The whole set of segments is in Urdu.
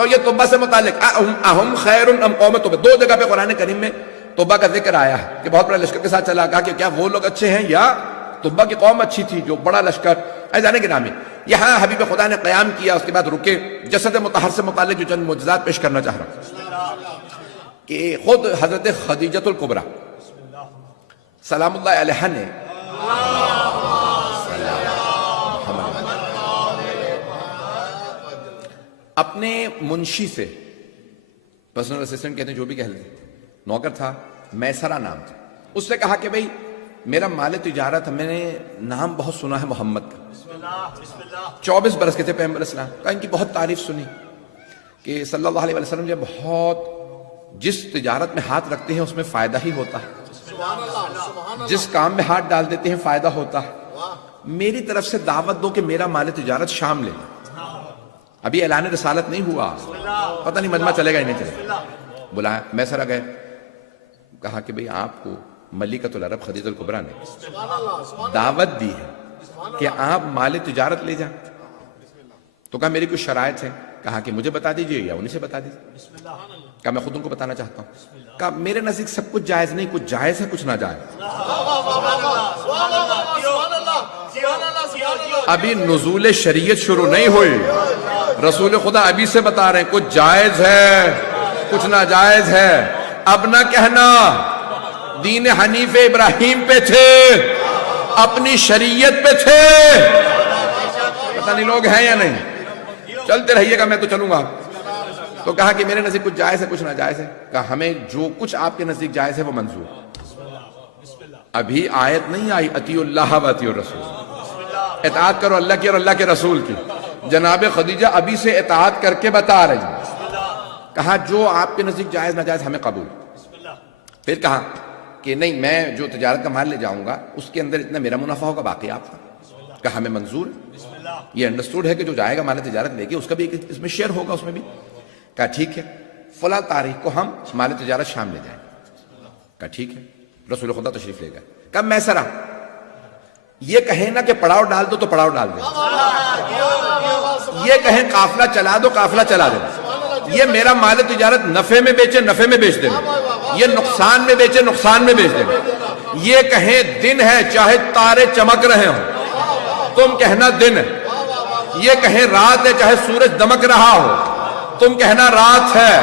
تو یہ توبہ سے متعلق اہم خیر ام قوم توبہ، دو جگہ پہ قرآن کریم میں توبہ کا ذکر آیا ہے کہ بہت بڑا لشکر کے ساتھ چلا، کہا کہ کیا وہ لوگ اچھے ہیں یا توبہ کی قوم اچھی تھی جو بڑا لشکر جانے کے نام ہے۔ یہاں حبیب خدا نے قیام کیا، اس کے بعد رکے، جسد مطہر سے متعلق جو چند معجزات پیش کرنا چاہ رہا ہوں کہ خود حضرت خدیجۃ الکبریٰ سلام اللہ علیہا نے اپنے منشی سے، پرسنل اسسٹنٹ کہتے ہیں جو بھی کہہ لیں، نوکر تھا، میسرہ نام تھا، اس سے کہا کہ بھئی میرا مال تجارت، میں نے نام بہت سنا ہے محمد کا، 24 برس کے تھے پیغمبر اسلام کا، ان کی بہت تعریف سنی کہ صلی اللہ علیہ وسلم جب بہت جس تجارت میں ہاتھ رکھتے ہیں اس میں فائدہ ہی ہوتا ہے، جس کام میں ہاتھ ڈال دیتے ہیں فائدہ ہوتا ہے، میری طرف سے دعوت دو کہ میرا مال تجارت شام لے لیں۔ ابھی اعلان رسالت نہیں ہوا، پتہ نہیں مجمع چلے گا ہی نہیں چلے گا، بلایا میسرہ گئے، کہا کہ بھئی آپ کو ملکۃ العرب خدیجہ الکبریٰ نے دعوت دی ہے کہ آپ مال تجارت لے جائیں، تو کہا میری کچھ شرائط ہیں، کہا کہ مجھے بتا دیجئے یا انہیں سے بتا دیجئے، کہا میں خود ان کو بتانا چاہتا ہوں، کہا میرے نزدیک سب کچھ جائز نہیں، کچھ جائز ہے کچھ ناجائز۔ ابھی نزول شریعت شروع نہیں ہوئی، رسول خدا ابھی سے بتا رہے ہیں کچھ جائز ہے کچھ ناجائز ہے۔ اب نہ کہنا دین حنیف ابراہیم پہ تھے، اپنی شریعت پہ تھے، پتہ نہیں لوگ ہیں یا نہیں، چلتے رہیے گا میں تو چلوں گا۔ تو کہا کہ میرے نزدیک کچھ جائز ہے کچھ ناجائز ہے، کہا ہمیں جو کچھ آپ کے نزدیک جائز ہے وہ منظور۔ ابھی آیت نہیں آئی اطیعوا اللہ و اطیعوا الرسول، اطاعت کرو اللہ کی اور اللہ کے رسول کی، جناب خدیجہ ابھی سے اطاعت کر کے بتا رہی ہیں، کہا جو آپ کے نزدیک جائز ناجائز ہمیں قبول۔ پھر کہا کہ نہیں میں جو تجارت کا مال لے جاؤں گا اس کے اندر اتنا میرا منافع ہوگا باقی آپ کا، کہا ہمیں منظور ہے، یہ انڈرسٹوڈ ہے کہ جو جائے گا مال تجارت لے کے اس کا بھی اس میں شیئر ہوگا اس میں بھی، کہا ٹھیک ہے فلاں تاریخ کو ہم مال تجارت شام لے جائیں، کہا ٹھیک ہے، رسول خدا تشریف لے گئے، کہا میسرہ یہ کہیں نا کہ پڑاؤ ڈال دو تو پڑاؤ ڈال دیں، یہ کہیں قافلہ چلا دو قافلہ چلا دیں، یہ میرا مال تجارت نفع میں بیچے نفع میں بیچ دیں، یہ نقصان میں بیچے نقصان میں بیچ دیں، یہ کہیں دن ہے چاہے تارے چمک رہے ہوں تم کہنا دن ہے، یہ کہیں رات ہے چاہے سورج دمک رہا ہو تم کہنا رات ہے،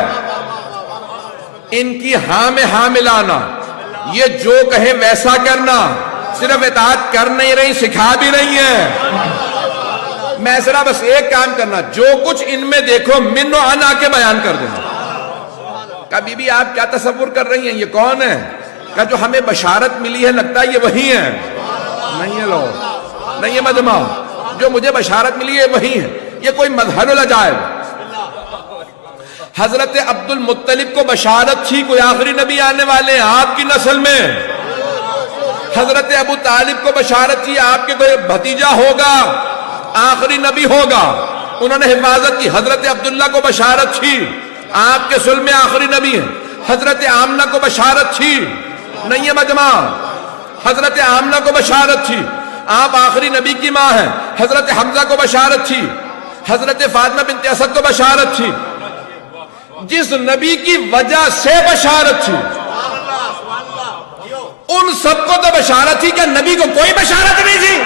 ان کی ہاں میں ہاں ملانا، یہ جو کہیں ویسا کرنا، صرف اطاعت کر نہیں رہی سکھا بھی رہی ہے۔ میسرہ بس ایک کام کرنا، جو کچھ ان میں دیکھو من و عن آ کے بیان کر دینا۔ کہا بی بی آپ کیا تصور کر رہی ہیں، یہ کون ہے؟ کہا جو ہمیں بشارت ملی ہے لگتا ہے یہ وہی ہے، نہیں ہے لوگ، نہیں ہے مجمع، جو مجھے بشارت ملی ہے وہی ہے، یہ کوئی مظہر العجائب۔ حضرت عبد المطلب کو بشارت تھی کوئی آخری نبی آنے والے ہیں آپ کی نسل میں، حضرت ابو طالب کو بشارت تھی آپ کے کوئی بھتیجا ہوگا آخری نبی ہوگا، انہوں نے حفاظت کی۔ حضرت عبداللہ کو بشارت تھی آپ کے سلم میں آخری نبی ہیں، حضرت آمنہ کو بشارت تھی، نہیں ہے مجمع، حضرت آمنہ کو بشارت تھی آپ آخری نبی کی ماں ہیں، حضرت حمزہ کو بشارت تھی، حضرت فاطمہ بنت اسد کو بشارت تھی، جس نبی کی وجہ سے بشارت تھی ان سب کو تو بشارت تھی، کیا نبی کو کوئی بشارت نہیں تھی؟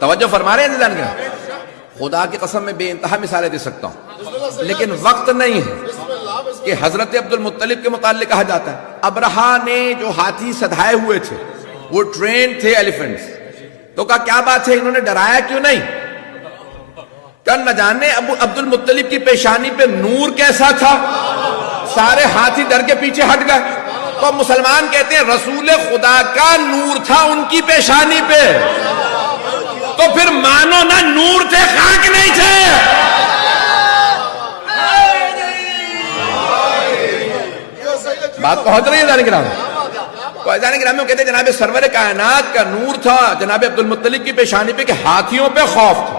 توجہ فرما رہے ہیں انسان کے، خدا کی قسم میں بے انتہا مثالیں دے سکتا ہوں لیکن وقت نہیں ہے کہ حضرت عبد المطلب کے متعلق کہا جاتا ہے ابرہا نے جو ہاتھی سدھائے ہوئے تھے وہ ٹرین تھے ایلیفنٹس، تو کہا کیا بات ہے انہوں نے ڈرایا کیوں نہیں؟ کہ نہ جانے عبد المطلب کی پیشانی پہ نور کیسا تھا، سارے ہاتھی ڈر کے پیچھے ہٹ گئے۔ تو مسلمان کہتے ہیں رسول خدا کا نور تھا ان کی پیشانی پہ، تو پھر مانو نہ نور تھے خاک نہیں تھے۔ بات پہنچ رہی ہے جانے گرام؟ جانے گرام میں کہتے ہیں جناب سرور کائنات کا نور تھا جناب عبد المطلب کی پیشانی پہ کہ ہاتھیوں پہ خوف تھا،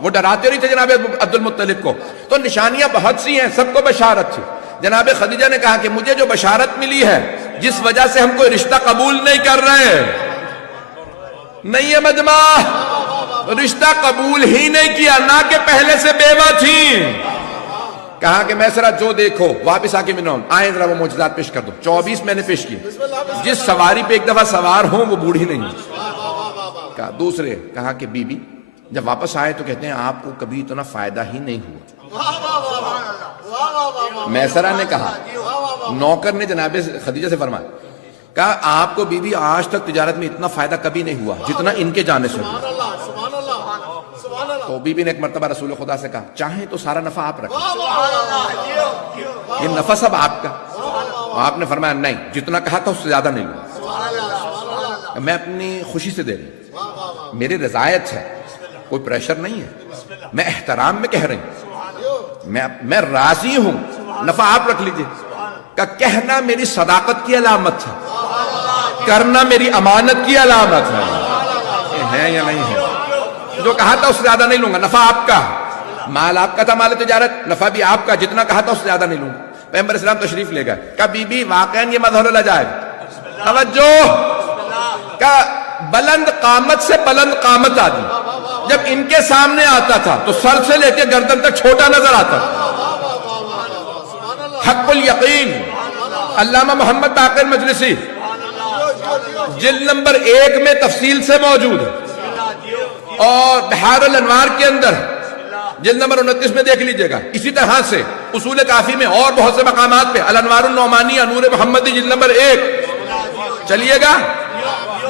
وہ ڈراتے رہی تھے جناب عبد المطلب کو، تو نشانیاں بہت سی ہیں، سب کو بشارت تھی۔ جناب خدیجہ نے کہا کہ مجھے جو بشارت ملی ہے جس وجہ سے ہم کوئی رشتہ قبول نہیں کر رہے، نہیں ہے مجمع، رشتہ قبول ہی نہیں کیا، نہ کہ پہلے سے بیوہ تھیں، کہا کہ میں ذرا جو دیکھو واپس آ کے منون آئیں ذرا وہ معجزات پیش کر دو۔ 24 میں نے پیش کی، جس سواری پہ ایک دفعہ سوار ہوں وہ بوڑھی نہیں ہے۔ کہا دوسرے، کہا کہ بی بی جب واپس آئے تو کہتے ہیں آپ کو کبھی اتنا فائدہ ہی نہیں ہوا۔ میسرہ نے کہا، نوکر نے جناب خدیجہ سے فرمایا، کہا آپ کو بی بی آج تک تجارت میں اتنا فائدہ کبھی نہیں ہوا جتنا ان کے جانے سے ہوا۔ تو بی بی نے ایک مرتبہ رسول خدا سے کہا چاہیں تو سارا نفع آپ رکھیں، یہ نفع سب آپ کا۔ آپ نے فرمایا نہیں، جتنا کہا تھا اس سے زیادہ نہیں لوں، میں اپنی خوشی سے دے رہی، میری رضایت ہے، کوئی پریشر نہیں ہے، میں احترام میں کہہ رہی ہوں، میں راضی ہوں، نفع آپ رکھ لیجئے۔ کہ کہنا میری صداقت کی علامت ہے، کرنا میری امانت کی علامت ہے یا نہیں ہے؟ جو کہا تھا اس سے زیادہ نہیں لوں گا، نفع آپ کا، مال آپ کا تھا، مال تجارت، نفع بھی آپ کا، جتنا کہا تھا اس سے زیادہ نہیں لوں گا۔ پیغمبر اسلام تشریف لے گئے، کہا بی بی واقعاً یہ مظہر العجائب، توجہ، کہ بلند قامت سے بلند قامت آدمی جب ان کے سامنے آتا تھا تو سر سے لے کے گردن تک چھوٹا نظر آتا تھا۔ حق الیقین علامہ محمد باقر مجلسی جلد نمبر 1 میں تفصیل سے موجود ہے، اور بحار الانوار کے اندر جلد نمبر 29 میں دیکھ لیجئے گا۔ اسی طرح سے اصول کافی میں اور بہت سے مقامات پہ الانوار النعمانیہ نور محمدی جلد نمبر 1 چلیے گا،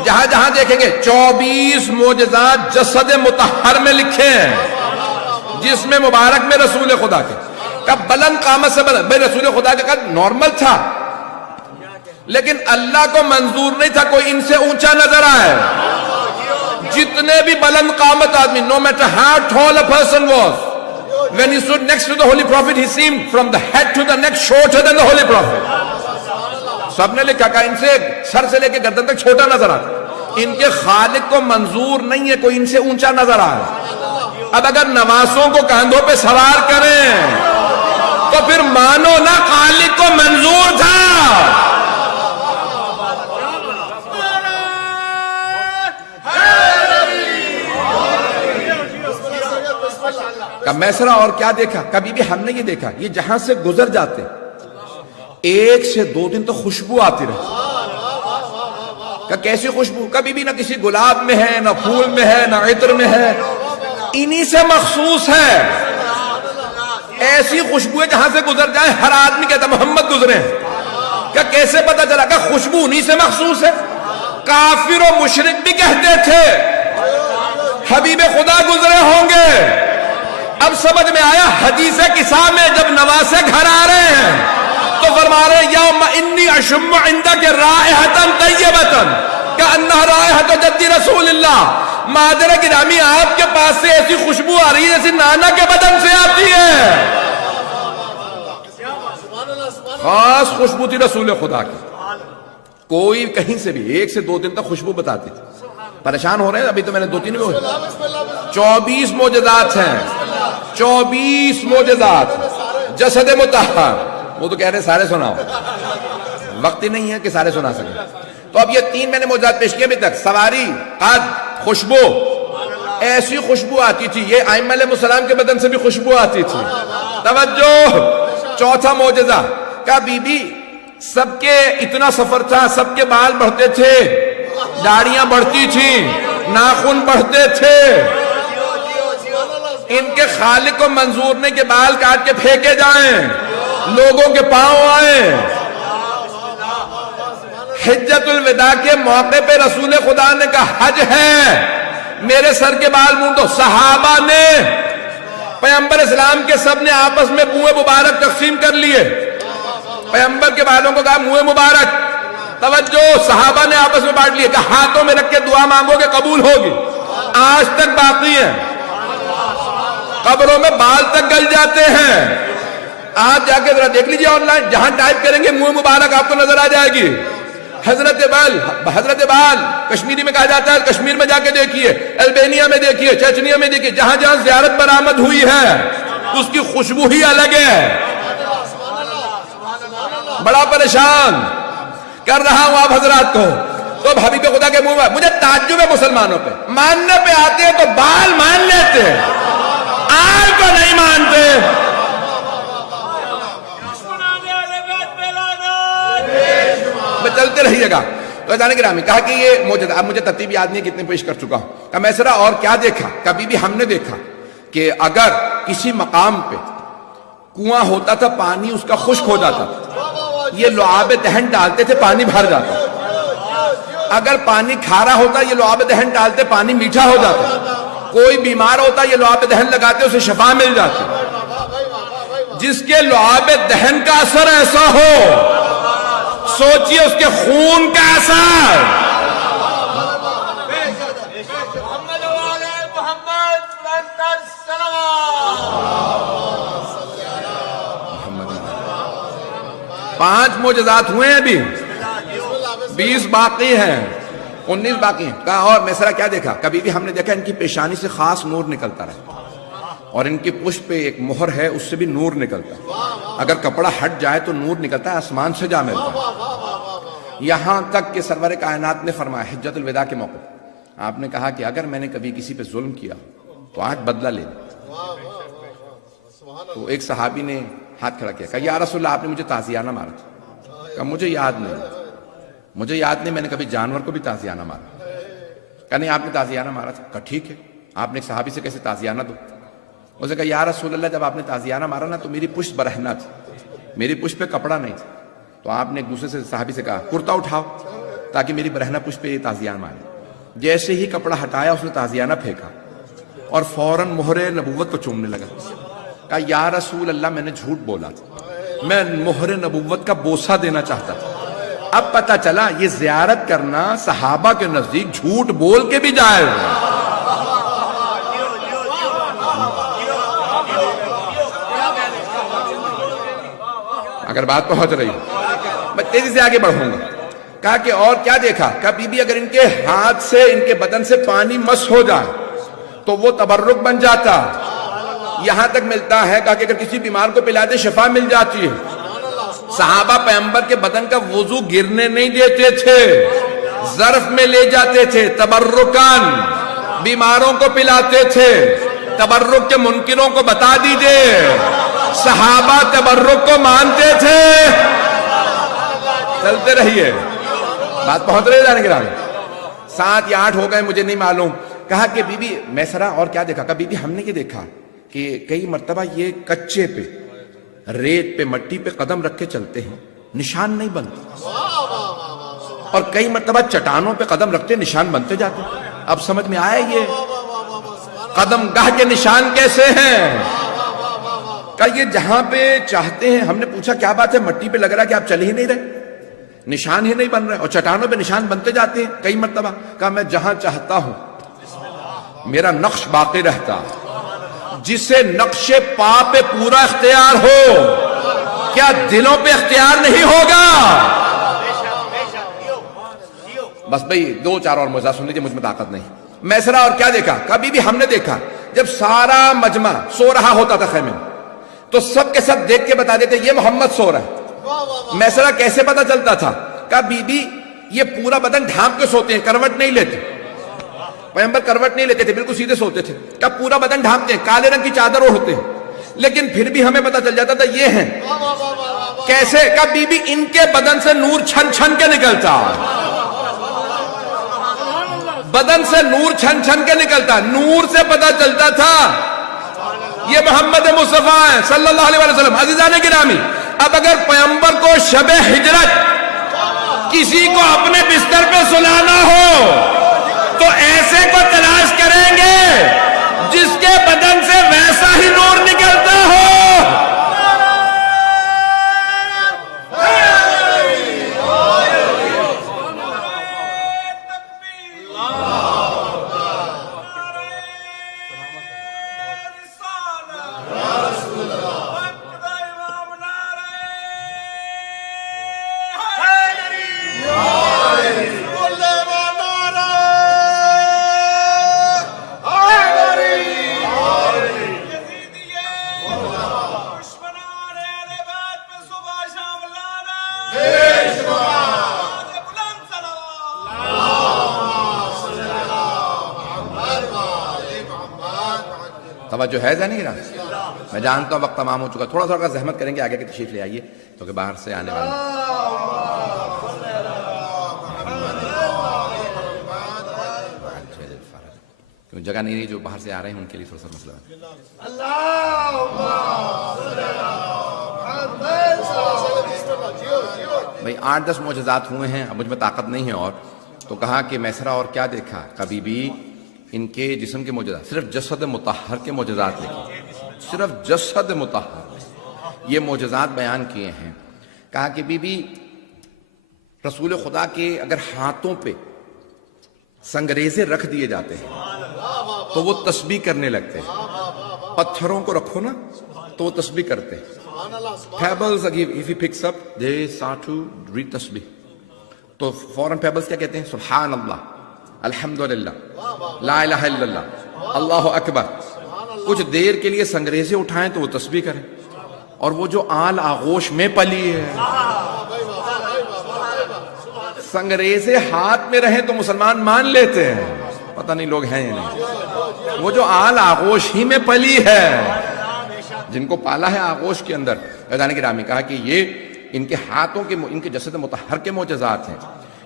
جہاں جہاں دیکھیں گے 24 معجزات جسد مطہر میں لکھے ہیں، جس میں مبارک میں رسول خدا کے کب بلند قامت سے بلند، بھئی رسول خدا کا قد نارمل تھا لیکن اللہ کو منظور نہیں تھا کوئی ان سے اونچا نظر آئے۔ جتنے بھی بلند قامت آدمی، no matter how tall a person was, when he stood next to the Holy Prophet, he seemed from the head to the neck shorter than the Holy Prophet۔ سب نے لکھا کہ ان سے سر سے لے کے گردن تک چھوٹا نظر آتا، ان کے خالق کو منظور نہیں ہے کوئی ان سے اونچا نظر آئے۔ اب اگر نواسوں کو کاندھوں پہ سوار کریں تو پھر مانو نہ خالق کو منظور تھا۔ میسرہ اور کیا دیکھا؟ کبھی بھی ہم نے یہ دیکھا، یہ جہاں سے گزر جاتے 1 سے 2 دن تو خوشبو آتی رہتی۔ کہ کیسی خوشبو؟ کبھی بھی نہ کسی گلاب میں ہے، نہ پھول میں ہے، نہ عطر میں ہے، انہی سے مخصوص ہے۔ ایسی خوشبو ہے جہاں سے گزر جائے ہر آدمی کہتا محمد گزرے ہیں۔ کہ کیسے پتا چلا؟ کہ خوشبو انہی سے مخصوص ہے۔ کافر و مشرک بھی کہتے تھے حبیب خدا گزرے ہوں گے۔ اب سمجھ میں آیا حدیث قصہ میں جب نواسے گھر آ رہے ہیں تو فرما رہے ہیں یوم انی اشم عندک رائحۃ طیبۃ کأنہا رائحۃ جد رسول اللہ۔ مادر گرامی آپ کے پاس سے ایسی خوشبو آ رہی ہے جیسے نانا کے بدن سے آتی ہے۔ خاص خوشبو تھی رسول خدا کی، کوئی کہیں سے بھی 1 سے 2 دن تک خوشبو بتاتی تھی۔ پریشان ہو رہے ہیں؟ ابھی تو میں نے 2-3 میں 24 معجزات ہیں، 24 معجزات جسد مطہر۔ وہ تو کہہ رہے ہیں سارے سناؤ، وقت ہی نہیں ہے کہ سارے سنا سکیں۔ تو اب یہ 3 میں نے معجزات پیش کیے ابھی تک، سواری، قد، خوشبو۔ ایسی خوشبو آتی تھی، یہ ائمہ علیہ السلام کے بدن سے بھی خوشبو آتی تھی۔ توجہ، چوتھا معجزہ کہ بی بی سب کے اتنا سفر تھا، سب کے بال بڑھتے تھے، داڑیاں بڑھتی تھیں، ناخن بڑھتے تھے، ان کے خالق کو منظور نہیں کہ بال کاٹ کے پھینکے جائیں، لوگوں کے پاؤں آئیں۔ حجت الوداع کے موقع پہ رسول خدا نے کہا حج ہے، میرے سر کے بال مونڈو۔ صحابہ نے، پیغمبر اسلام کے سب نے آپس میں منہ مبارک تقسیم کر لیے، پیغمبر کے بالوں کو کہا منہ مبارک۔ توجہ، صحابہ نے آپس میں بانٹ لیے، کہ ہاتھوں میں رکھ کے دعا مانگو گے قبول ہوگی۔ آج تک باقی ہے، قبروں میں بال تک گل جاتے ہیں۔ آپ جا کے ذرا دیکھ لیجیے آن لائن، جہاں ٹائپ کریں گے منہ مبارک آپ کو نظر آ جائے گی. حضرت بال کشمیری میں کہا جاتا ہے، کشمیر میں جا کے دیکھیے، البینیا میں دیکھیے، چچنیا میں دیکھیے، جہاں جہاں زیارت برآمد ہوئی ہے اس کی خوشبو ہی الگ ہے. بڑا پریشان کر رہا ہوں آپ حضرات کو. تو حبیب خدا کے منہ میں مجھے تعجب ہے مسلمانوں پہ، ماننے پہ آتے ہیں تو بال مان لیتے ہیں، آل کو نہیں مانتے. چلتے رہیے گا. تو جانے گرامی کہا کہ یہ موجودہ، اب مجھے ترتیب یاد نہیں کتنے پیش کر چکا ہوں. کہا میسرا اور کیا دیکھا؟ کبھی بھی ہم نے دیکھا کہ اگر کسی مقام پہ کنواں ہوتا تھا پانی اس کا خشک ہو جاتا تھا، یہ لعاب دہن ڈالتے تھے پانی بھر جاتا. اگر پانی کھارا ہوتا یہ لعاب دہن ڈالتے پانی میٹھا ہو جاتا. کوئی بیمار ہوتا یہ لعاب دہن لگاتے اسے شفا مل جاتی. جس کے لعاب دہن کا اثر ایسا ہو سوچئے اس کے خون کا اثر. پانچ معجزات ہوئے ہیں، ابھی 20 باقی ہیں، 19 باقی ہیں. کہا اور میسرا کیا دیکھا؟ کبھی بھی ہم نے دیکھا ان کی پیشانی سے خاص نور نکلتا رہا، اور ان کی پشت پہ ایک مہر ہے اس سے بھی نور نکلتا ہے. اگر کپڑا ہٹ جائے تو نور نکلتا ہے، آسمان سے جا ملتا ہے. یہاں تک کہ سرور کائنات نے فرمایا حجت الوداع کے موقع آپ نے کہا کہ اگر میں نے کبھی کسی پہ ظلم کیا تو آج بدلہ لے لیں. تو ایک صحابی نے ہاتھ کھڑا کیا، کہا یا رسول اللہ آپ نے مجھے تازیانہ مارا تھا. کہا مجھے یاد نہیں میں نے کبھی جانور کو بھی تازیانہ مارا. کہا نہیں آپ نے تازیانہ مارا تھا. کہا ٹھیک ہے، آپ نے ایک صحابی سے کیسے تازیانہ دو؟ اسے کہا یا رسول اللہ جب آپ نے تازیانہ مارا نا تو میری پشت برہنہ تھی، میری پشت پہ کپڑا نہیں تھا. تو آپ نے ایک دوسرے سے صحابی سے کہا کرتا اٹھاؤ تاکہ میری برہنہ پشت پہ یہ تازیانہ مارے. جیسے ہی کپڑا ہٹایا اس نے تازیانہ پھینکا اور فوراً مہر نبوت کو چومنے لگا. کہا یا رسول اللہ میں نے جھوٹ بولا تھا، میں مہر نبوت کا بوسہ دینا چاہتا تھا. اب پتہ چلا یہ زیارت کرنا صحابہ کے نزدیک جھوٹ بول کے بھی جائز ہے. اگر بات پہنچ رہی میں تیزی سے آگے بڑھوں گا. کہا کہ اور کیا دیکھا؟ کہا بی بی اگر ان کے ہاتھ سے ان کے بدن سے پانی مس ہو جائے تو وہ تبرک بن جاتا. یہاں تک ملتا ہے کہا کہ اگر کسی بیمار کو پلا دے شفا مل جاتی ہے. صحابہ پیغمبر کے بدن کا وضو گرنے نہیں دیتے تھے، ظرف میں لے جاتے تھے، تبرکان بیماروں کو پلاتے تھے. تبرک کے منکروں کو بتا دیجئے صحابہ تبرک کو مانتے تھے. چلتے رہیے، بات پہنچ رہی ہے جانے کے رہے 7 یا 8 ہو گئے مجھے نہیں معلوم. کہا کہ بی بی میسرا اور کیا دیکھا؟ کہا بی بی ہم نے یہ دیکھا کہ کئی مرتبہ یہ کچے پہ ریت پہ مٹی پہ قدم رکھ کے چلتے ہیں، نشان نہیں بنتے، اور کئی مرتبہ چٹانوں پہ قدم رکھتے نشان بنتے جاتے. اب سمجھ میں آیا یہ قدم گاہ کے نشان کیسے ہیں؟ کہ یہ جہاں پہ چاہتے ہیں. ہم نے پوچھا کیا بات ہے؟ مٹی پہ لگ رہا کہ آپ چل ہی نہیں رہے، نشان ہی نہیں بن رہے، اور چٹانوں پہ نشان بنتے جاتے ہیں کئی مرتبہ. کہا میں جہاں چاہتا ہوں میرا نقش باقی رہتا. جسے نقش پا پہ پورا اختیار ہو کیا دلوں پہ اختیار نہیں ہوگا؟ بس بھئی 2-4 اور موضوع سن لیجیے، مجھ میں طاقت نہیں. میسرا اور کیا دیکھا؟ کبھی بھی ہم نے دیکھا جب سارا مجمع سو رہا ہوتا تھا خیمے میں تو سب کے سب دیکھ کے بتا دیتے یہ محمد سو رہا ہے. میسرا کیسے پتا چلتا تھا؟ کہا بی بی یہ پورا بدن ڈھانپ کے سوتے ہیں، کروٹ نہیں لیتے. پیغمبر کروٹ نہیں لیتے تھے، بالکل سیدھے سوتے تھے. کہا پورا بدن ڈھانپتے ہیں، کالے رنگ کی چادر اوڑھتے ہیں، لیکن پھر بھی ہمیں پتا چل جاتا تھا یہ ہیں. کیسے؟ کہا بی بی ان کے بدن سے نور چھن چھن کے نکلتا، بدن سے نور چھن چھن کے نکلتا. نور سے پتا چلتا تھا یہ محمد مصطفیٰ ہیں صلی اللہ علیہ وسلم. عزیزان گرامی اب اگر پیغمبر کو شب ہجرت کسی کو اپنے بستر پہ سلانا ہو تو ایسے کو تلاش کریں گے جس کے بدن سے ویسا ہی نور نکلتا ہو. توجہ ہے نہیں رہا؟ میں جانتا ہوں وقت تمام ہو چکا، تھوڑا تھوڑا زحمت کریں گے، آگے کی تشریف لے آئیے کیونکہ باہر سے آنے والے کیوں جگہ نہیں رہی، جو باہر سے آ رہے ہیں ان کے لیے تھوڑا سا مسئلہ ہے۔ بھائی 8-10 معجزات ہوئے ہیں، اب مجھ میں طاقت نہیں ہے اور تو کہا کہ میسرا اور کیا دیکھا، کبھی بھی ان کے جسم کے معجزات، صرف جسد مطہر کے معجزات لکھے، صرف جسد مطہر یہ معجزات بیان کیے ہیں۔ کہا کہ بی بی رسول خدا کے اگر ہاتھوں پہ سنگریزے رکھ دیے جاتے ہیں تو وہ تسبیح کرنے لگتے ہیں، پتھروں کو رکھو نا تو وہ تسبیح کرتے ہیں۔ Pebbles, if he picks up, they start to read تسبیح، تو فوراً پیبلز کیا کہتے ہیں؟ سبحان اللہ، الحمدللہ، لا الہ الا اللہ، اللہ اکبر۔ کچھ دیر کے لیے سنگریزے اٹھائیں تو وہ تسبیح کریں، اور وہ جو آل آغوش میں پلی ہے، سنگریزے ہاتھ میں رہیں تو مسلمان مان لیتے ہیں، پتہ نہیں لوگ ہیں یا نہیں۔ وہ جو آل آغوش ہی میں پلی ہے، جن کو پالا ہے آغوش کے اندر، عزیزان گرامی، کہا کہ یہ ان کے ہاتھوں کے، ان کے جسد مطہر کے معجزات ہیں۔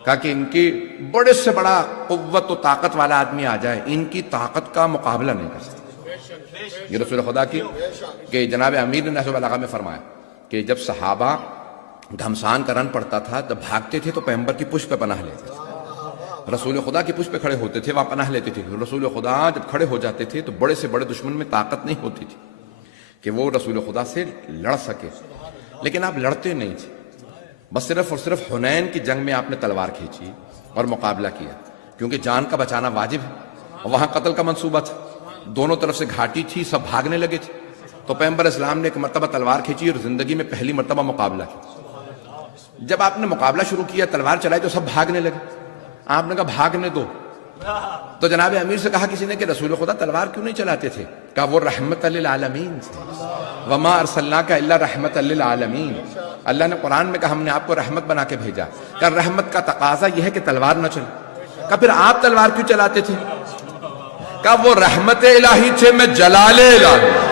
کہا کہ ان کی بڑے سے بڑا قوت و طاقت والا آدمی آ جائے، ان کی طاقت کا مقابلہ نہیں کر سکتا۔ یہ رسول خدا کی کہ جناب امیر نے نہج البلاغہ میں فرمایا کہ جب صحابہ گھمسان کا رن پڑتا تھا، جب بھاگتے تھے تو پیغمبر کی پشت پہ پناہ لیتے تھے، رسول خدا کی پشت پہ کھڑے ہوتے تھے، وہاں پناہ لیتے تھے۔ رسول خدا جب کھڑے ہو جاتے تھے تو بڑے سے بڑے دشمن میں طاقت نہیں ہوتی تھی کہ وہ رسول خدا سے لڑ سکے، لیکن آپ لڑتے نہیں تھے، بس صرف اور صرف حنین کی جنگ میں آپ نے تلوار کھینچی اور مقابلہ کیا، کیونکہ جان کا بچانا واجب ہے، اور وہاں قتل کا منصوبہ تھا، دونوں طرف سے گھاٹی تھی، سب بھاگنے لگے تھے، تو پیغمبر اسلام نے ایک مرتبہ تلوار کھینچی اور زندگی میں پہلی مرتبہ مقابلہ کیا۔ جب آپ نے مقابلہ شروع کیا، تلوار چلائی تو سب بھاگنے لگے، آپ نے کہا بھاگنے دو، تو جناب امیر سے کہا کسی نے کہ رسول خدا تلوار کیوں نہیں چلاتے تھے؟ کہا وہ رحمت للعالمین تھے، وما ارسلناک الا رحمت للعالمین۔ اللہ نے قرآن میں کہا ہم نے آپ کو رحمت بنا کے بھیجا، کہ رحمت کا تقاضا یہ ہے کہ تلوار نہ چلے۔ کہا پھر آپ تلوار کیوں چلاتے تھے؟ کہا وہ رحمت الہی تھے، میں جلال الہی۔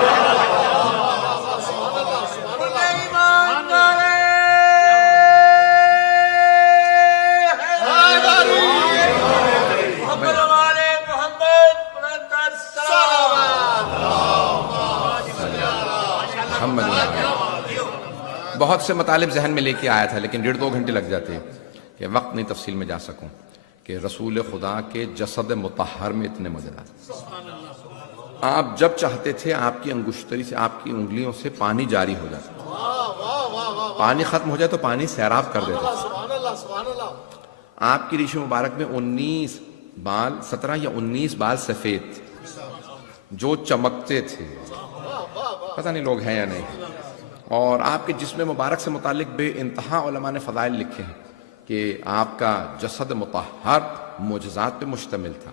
بہت سے مطالب ذہن میں لے کے آیا تھا، لیکن 1.5-2 گھنٹے لگ جاتے کہ وقت نہیں تفصیل میں جا سکوں کہ رسول خدا کے جسد مطہر میں اتنے معجزات۔ آپ جب چاہتے تھے آپ کی انگشتری سے، آپ کی انگلیوں سے پانی جاری ہو جاتا، پانی ختم ہو جائے تو پانی سیراب کر دیتا۔ آپ کی ریش مبارک میں 17 یا 19 بال سفید جو چمکتے تھے، پتہ نہیں لوگ ہیں یا نہیں۔ اور آپ کے جسم مبارک سے متعلق بے انتہا علماء نے فضائل لکھے ہیں کہ آپ کا جسد مطہر معجزات پہ مشتمل تھا۔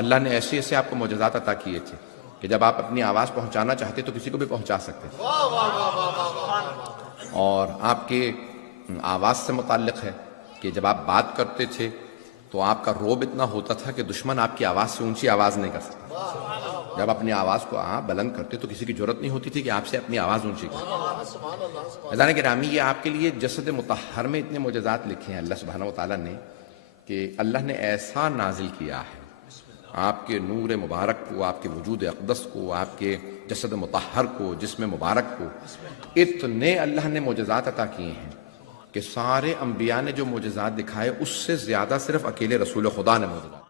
اللہ نے ایسے ایسے آپ کو معجزات عطا کیے تھے کہ جب آپ اپنی آواز پہنچانا چاہتے تو کسی کو بھی پہنچا سکتے تھے۔ اور آپ کے آواز سے متعلق ہے کہ جب آپ بات کرتے تھے تو آپ کا روب اتنا ہوتا تھا کہ دشمن آپ کی آواز سے اونچی آواز نہیں کر سکتا۔ جب اپنی آواز کو آپ بلند کرتے تو کسی کی ضرورت نہیں ہوتی تھی کہ آپ سے اپنی آواز اونچی کرے۔ عزیزان گرامی، یہ آپ کے لیے جسد مطہر میں اتنے معجزات لکھے ہیں اللہ سبحانہ وتعالیٰ نے کہ اللہ نے ایسا نازل کیا ہے آپ کے نور مبارک کو، آپ کے وجود اقدس کو، آپ کے جسد مطہر کو، جسم مبارک کو، اتنے اللہ نے معجزات عطا کیے ہیں کہ سارے انبیاء نے جو معجزات دکھائے اس سے زیادہ صرف اکیلے رسول خدا نے معجزات